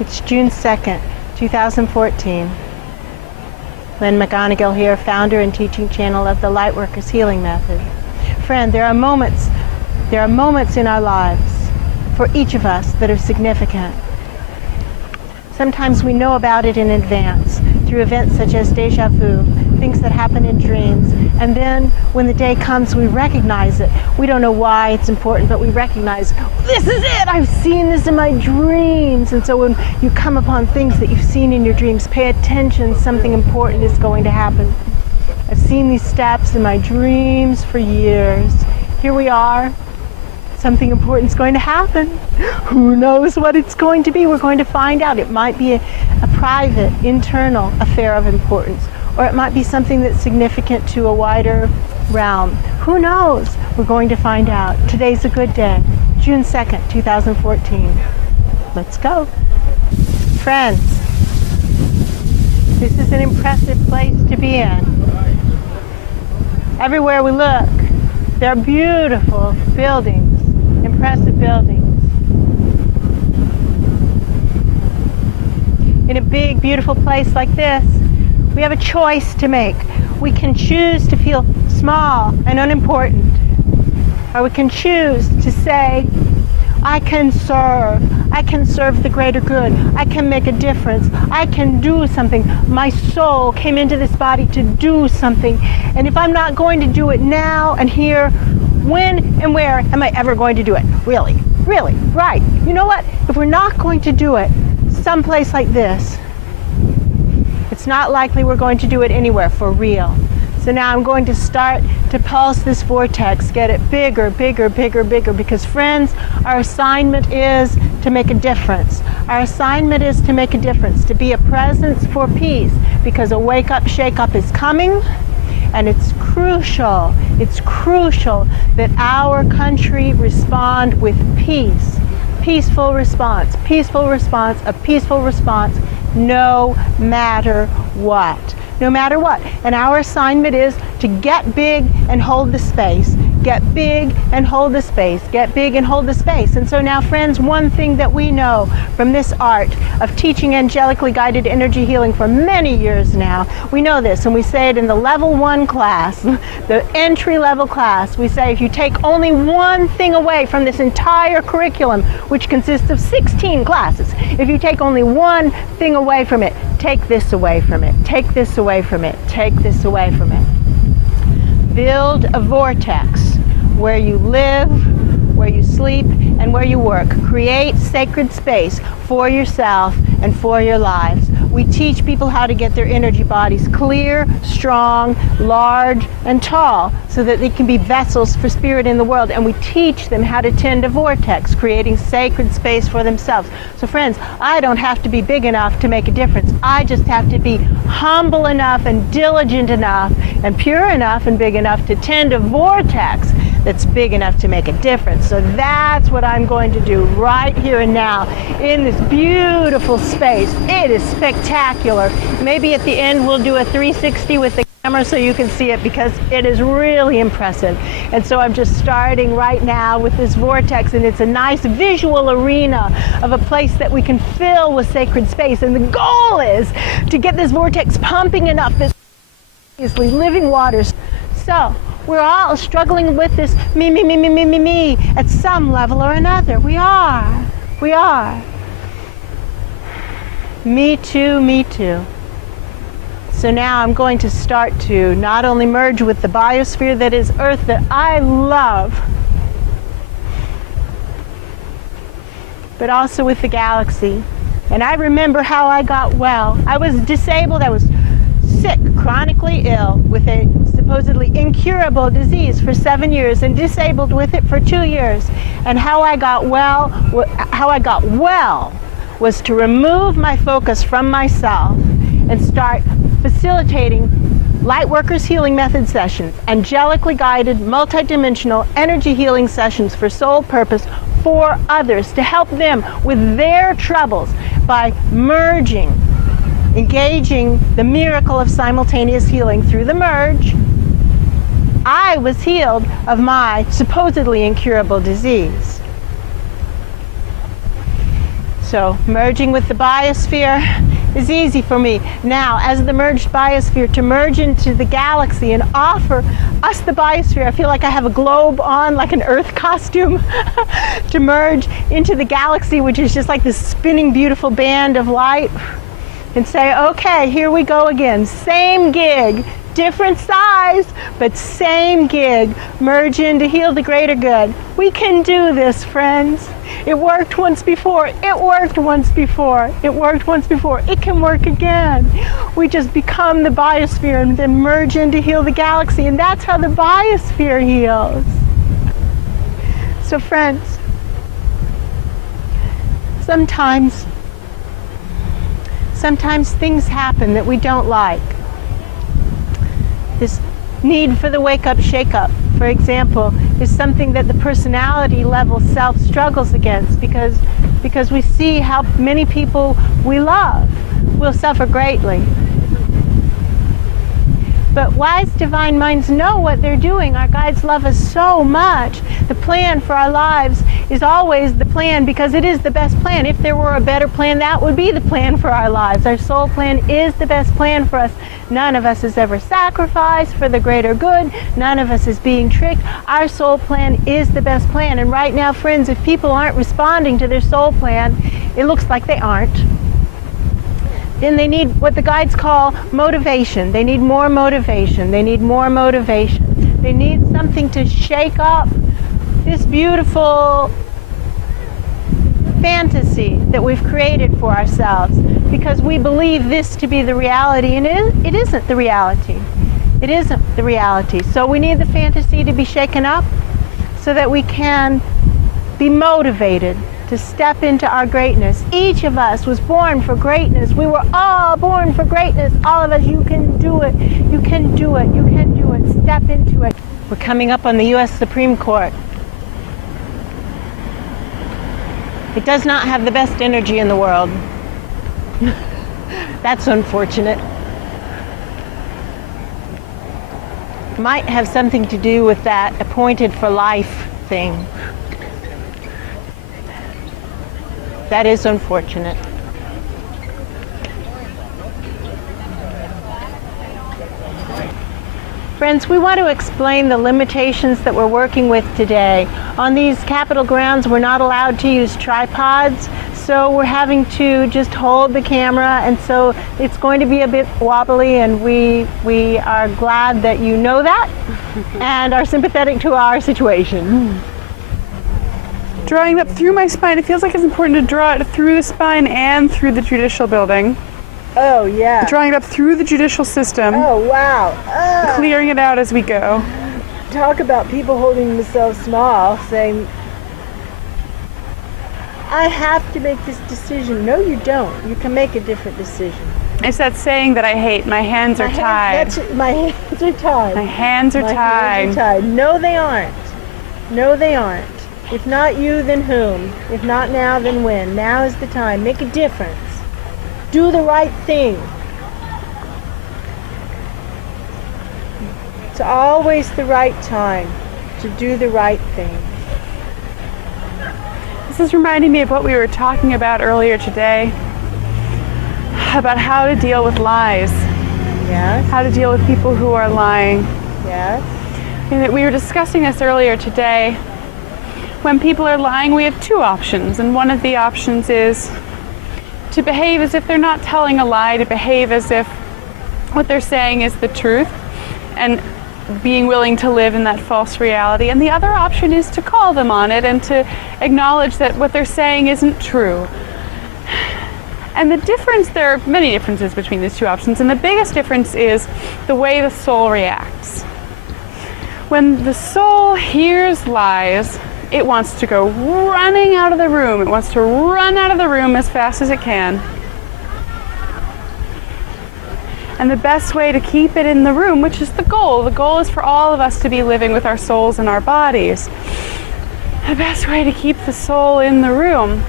It's June 2nd, 2014. Lynn McGonagill here, founder and teaching channel of the Lightworkers Healing Method. Friend, there are moments in our lives for each of us that are significant. Sometimes we know about it in advance through events such as deja vu, things that happen in dreams, and then when the day comes we recognize it. We don't know why it's important, but we recognize, this is it! I've seen this in my dreams! And so when you come upon things that you've seen in your dreams, pay attention, something important is going to happen. I've seen these steps in my dreams for years. Here we are. Something important is going to happen. Who knows what it's going to be? We're going to find out. It might be a private, internal affair of importance, or it might be something that's significant to a wider realm. Who knows? We're going to find out. Today's a good day, June 2nd, 2014. Let's go. Friends, this is an impressive place to be in. Everywhere we look, there are beautiful buildings. Impressive buildings. In a big, beautiful place like this, we have a choice to make. We can choose to feel small and unimportant, or we can choose to say, I can serve the greater good, I can make a difference, I can do something. My soul came into this body to do something, and if I'm not going to do it now and here, when and where am I ever going to do it? Really, right. You know what? If we're not going to do it someplace like this, it's not likely we're going to do it anywhere for real. So now I'm going to start to pulse this vortex, get it bigger, because friends, our assignment is to make a difference. Our assignment is to make a difference, to be a presence for peace, because a wake-up, shake-up is coming. And it's crucial that our country respond with peace. Peaceful response, a peaceful response, no matter what. No matter what. And our assignment is to get big and hold the space. Get big and hold the space. Get big and hold the space. And so now, friends, one thing that we know from this art of teaching angelically guided energy healing for many years now, we know this, and we say it in the level 1 class, the entry-level class. We say if you take only one thing away from this entire curriculum, which consists of 16 classes, if you take only one thing away from it, take this away from it, take this away from it, take this away from it. Build a vortex where you live, where you sleep, and where you work. Create sacred space for yourself and for your lives. We teach people how to get their energy bodies clear, strong, large, and tall so that they can be vessels for spirit in the world. And we teach them how to tend a vortex, creating sacred space for themselves. So friends, I don't have to be big enough to make a difference. I just have to be humble enough and diligent enough and pure enough and big enough to tend a vortex that's big enough to make a difference. So that's what I'm going to do right here and now in this beautiful space. It is spectacular. Maybe at the end we'll do a 360 with the camera so you can see it, because it is really impressive. And so I'm just starting right now with this vortex, and it's a nice visual arena of a place that we can fill with sacred space. And the goal is to get this vortex pumping enough that living waters. So we're all struggling with this me at some level or another. We are. Me too. So now I'm going to start to not only merge with the biosphere that is Earth that I love, but also with the galaxy. And I remember how I got well. I was disabled, I was sick, chronically ill with a supposedly incurable disease for 7 years, and disabled with it for 2 years. And how I got well was to remove my focus from myself and start facilitating Lightworkers Healing Method sessions, angelically guided, multidimensional energy healing sessions for soul purpose for others, to help them with their troubles by merging, engaging the miracle of simultaneous healing. Through the merge, I was healed of my supposedly incurable disease. So merging with the biosphere is easy for me. Now, as the merged biosphere, to merge into the galaxy and offer us the biosphere, I feel like I have a globe on, like an Earth costume, to merge into the galaxy, which is just like this spinning, beautiful band of light, and say, okay, here we go again. Same gig, different size, but same gig. Merge in to heal the greater good. We can do this, friends. It worked once before. It worked once before. It worked once before. It can work again. We just become the biosphere and then merge in to heal the galaxy, and that's how the biosphere heals. So friends, sometimes things happen that we don't like. This need for the wake-up, shake-up, for example, is something that the personality level self struggles against because we see how many people we love will suffer greatly. But wise divine minds know what they're doing. Our guides love us so much. The plan for our lives is always the plan because it is the best plan. If there were a better plan, that would be the plan for our lives. Our soul plan is the best plan for us. None of us is ever sacrificed for the greater good. None of us is being tricked. Our soul plan is the best plan. And right now, friends, if people aren't responding to their soul plan, it looks like they aren't. Then they need what the guides call motivation. They need more motivation. They need more motivation. They need something to shake up this beautiful fantasy that we've created for ourselves because we believe this to be the reality, and it isn't the reality. It isn't the reality. So we need the fantasy to be shaken up so that we can be motivated to step into our greatness. Each of us was born for greatness. We were all born for greatness. All of us, you can do it. You can do it. You can do it. Step into it. We're coming up on the U.S. Supreme Court. It does not have the best energy in the world. That's unfortunate. Might have something to do with that appointed for life thing. That is unfortunate. Friends, we want to explain the limitations that we're working with today. On these Capitol grounds, we're not allowed to use tripods, so we're having to just hold the camera, and so it's going to be a bit wobbly, and we are glad that you know that and are sympathetic to our situation. Drawing it up through my spine, it feels like it's important to draw it through the spine and through the judicial building. Oh, yeah. Drawing it up through the judicial system. Oh, wow. Clearing it out as we go. Talk about people holding themselves small, saying, I have to make this decision. No, you don't. You can make a different decision. It's that saying that I hate. My hands are tied. My hands are tied. My hands are tied. My hands are tied. No, they aren't. No, they aren't. If not you, then whom? If not now, then when? Now is the time. Make a difference. Do the right thing. It's always the right time to do the right thing. This is reminding me of what we were talking about earlier today, about how to deal with lies. Yes. How to deal with people who are lying. Yes. And we were discussing this earlier today. When people are lying, we have two options, and one of the options is to behave as if they're not telling a lie, to behave as if what they're saying is the truth, and being willing to live in that false reality. And the other option is to call them on it and to acknowledge that what they're saying isn't true. And the difference, there are many differences between these two options, and the biggest difference is the way the soul reacts. When the soul hears lies, it wants to go running out of the room. It wants to run out of the room as fast as it can. And the best way to keep it in the room, which is the goal is for all of us to be living with our souls and our bodies. The best way to keep the soul in the room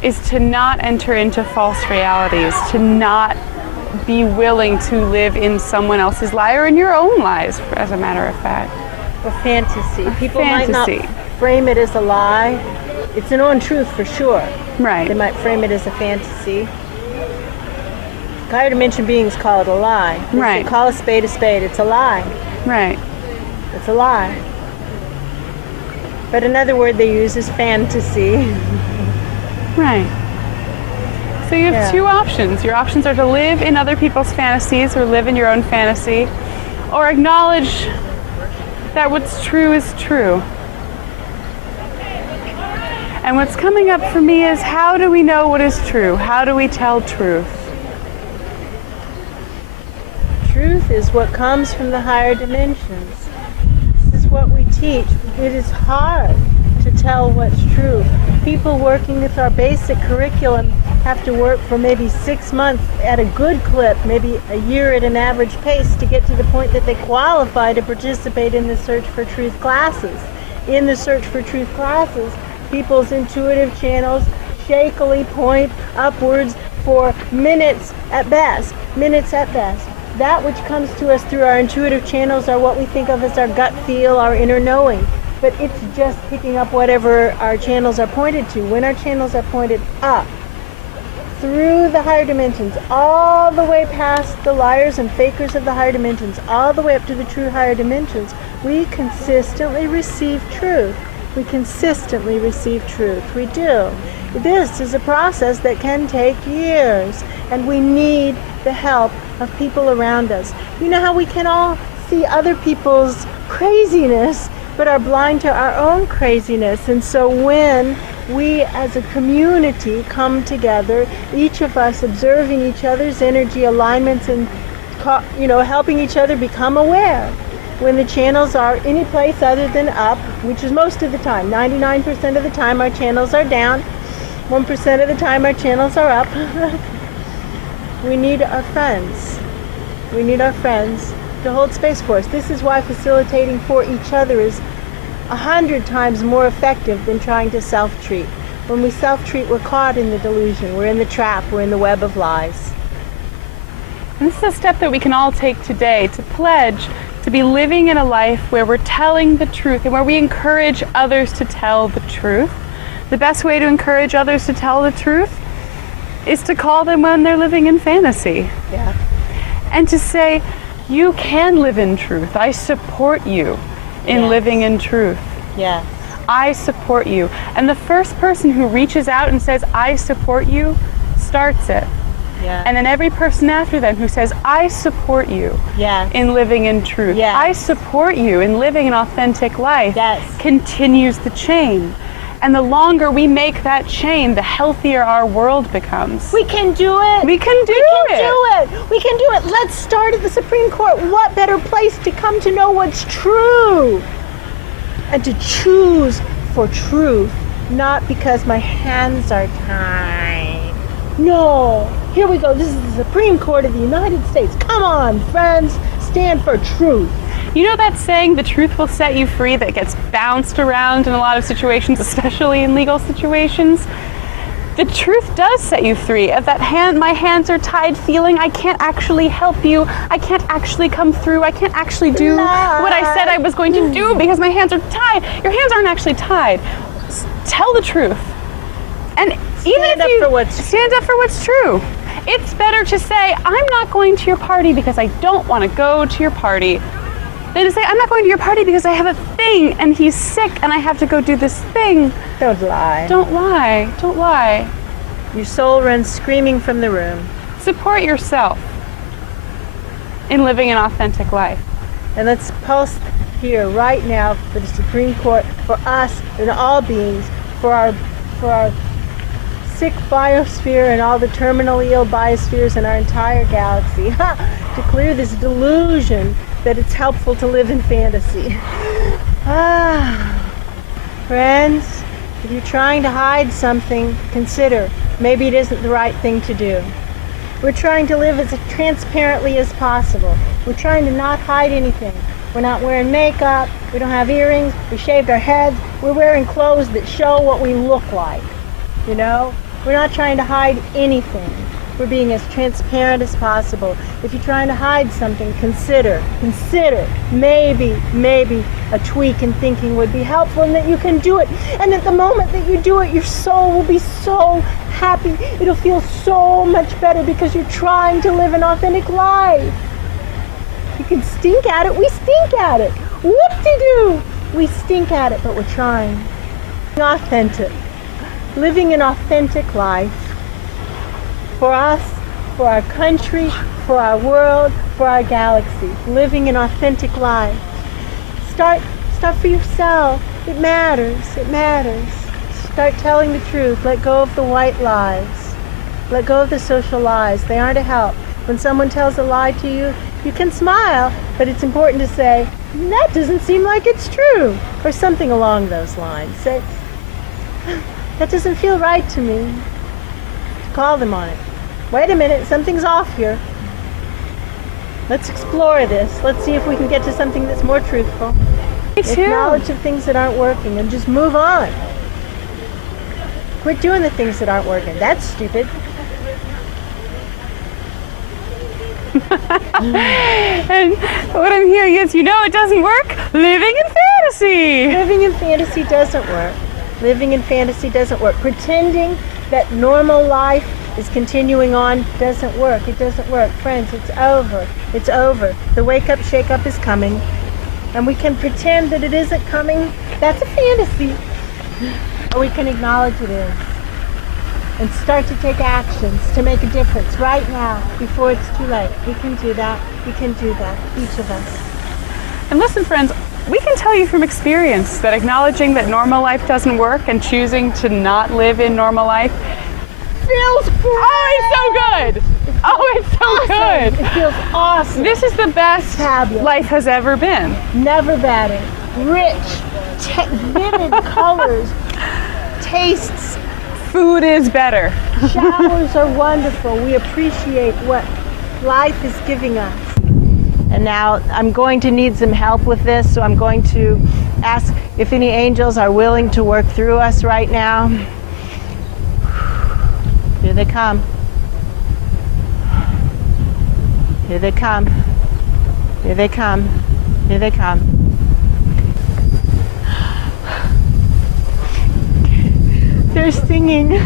is to not enter into false realities, to not be willing to live in someone else's lie or in your own lies, as a matter of fact. A fantasy. People might not frame it as a lie, It's a known truth for sure. Right. They might frame it as a fantasy. Higher dimension beings call it a lie. They Right. say, call a spade a spade. It's a lie. Right. It's a lie. But another word they use is fantasy. Right. So you have two options. Your options are to live in other people's fantasies or live in your own fantasy, or acknowledge that what's true is true. And what's coming up for me is, how do we know what is true? How do we tell truth? Truth is what comes from the higher dimensions. This is what we teach. It is hard to tell what's true. People working with our basic curriculum have to work for maybe 6 months at a good clip, maybe a year at an average pace, to get to the point that they qualify to participate in the Search for Truth classes. In the Search for Truth classes, people's intuitive channels shakily point upwards for minutes at best. Minutes at best. That which comes to us through our intuitive channels are what we think of as our gut feel, our inner knowing. But it's just picking up whatever our channels are pointed to. When our channels are pointed up, through the higher dimensions, all the way past the liars and fakers of the higher dimensions, all the way up to the true higher dimensions, we consistently receive truth. We consistently receive truth. We do. This is a process that can take years, and we need the help of people around us. You know how we can all see other people's craziness, but are blind to our own craziness. And so when we as a community come together, each of us observing each other's energy alignments and helping each other become aware. When the channels are any place other than up, which is most of the time, 99% of the time our channels are down, 1% of the time our channels are up. We need our friends. We need our friends to hold space for us. This is why facilitating for each other is 100 times more effective than trying to self-treat. When we self-treat, we're caught in the delusion. We're in the trap. We're in the web of lies. And this is a step that we can all take today, to pledge to be living in a life where we're telling the truth and where we encourage others to tell the truth. The best way to encourage others to tell the truth is to call them when they're living in fantasy. Yeah. And to say, you can live in truth. I support you in living in truth. Yes. I support you. And the first person who reaches out and says, I support you, starts it. Yeah. And then every person after them who says, I support you in living in truth. Yes. I support you in living an authentic life. Yes. Continues the chain. And the longer we make that chain, the healthier our world becomes. We can do it. We can do it. We can do it. Let's start at the Supreme Court. What better place to come to know what's true and to choose for truth, not because my hands are tied. No. Here we go. This is the Supreme Court of the United States. Come on, friends. Stand for truth. You know that saying, the truth will set you free, that gets bounced around in a lot of situations, especially in legal situations? The truth does set you free of that my hands are tied feeling. I can't actually help you. I can't actually come through. I can't actually do what I said I was going to do because my hands are tied. Your hands aren't actually tied. Tell the truth. And stand up for what's true. It's better to say, I'm not going to your party because I don't want to go to your party, than to say, I'm not going to your party because I have a thing and he's sick and I have to go do this thing. Don't lie. Don't lie. Don't lie. Your soul runs screaming from the room. Support yourself in living an authentic life. And let's pulse here right now for the Supreme Court, for us and all beings, for our sick biosphere and all the terminally ill biospheres in our entire galaxy, to clear this delusion that it's helpful to live in fantasy. Friends, if you're trying to hide something, consider maybe it isn't the right thing to do. We're trying to live as transparently as possible. We're trying to not hide anything. We're not wearing makeup, we don't have earrings, we shaved our heads, we're wearing clothes that show what we look like. You know? We're not trying to hide anything. We're being as transparent as possible. If you're trying to hide something, consider, maybe a tweak in thinking would be helpful and that you can do it. And at the moment that you do it, your soul will be so happy. It'll feel so much better because you're trying to live an authentic life. You can stink at it. We stink at it. Whoop-de-doo. We stink at it, but we're trying. Authentic. Living an authentic life. For us, for our country, for our world, for our galaxy. Living an authentic life. Start for yourself. It matters. It matters. Start telling the truth. Let go of the white lies. Let go of the social lies. They aren't a help. When someone tells a lie to you, you can smile, but it's important to say, that doesn't seem like it's true, or something along those lines. Say, that doesn't feel right to me. Call them on it. Wait a minute, something's off here. Let's explore this. Let's see if we can get to something that's more truthful. Me too. Acknowledge the things that aren't working and just move on. Quit doing the things that aren't working. That's stupid. And what I'm hearing is, you know it doesn't work? Living in fantasy! Living in fantasy doesn't work. Living in fantasy doesn't work. Pretending that normal life is continuing on doesn't work. It doesn't work. Friends, it's over. It's over. The wake-up, shake-up is coming. And we can pretend that it isn't coming. That's a fantasy. Or we can acknowledge it is. And start to take actions to make a difference right now before it's too late. We can do that. We can do that. Each of us. And listen, friends, we can tell you from experience that acknowledging that normal life doesn't work and choosing to not live in normal life Feels great. Oh, it's so good. It's so awesome. good. It feels awesome. This is the best Fabulous. life has ever been. Never batting. Rich, vivid colors, tastes. Food is better. Showers are wonderful. We appreciate what life is giving us. And now I'm going to need some help with this, so I'm going to ask if any angels are willing to work through us right now. Here they come. Here they come. Here they come. Here they come. They're singing.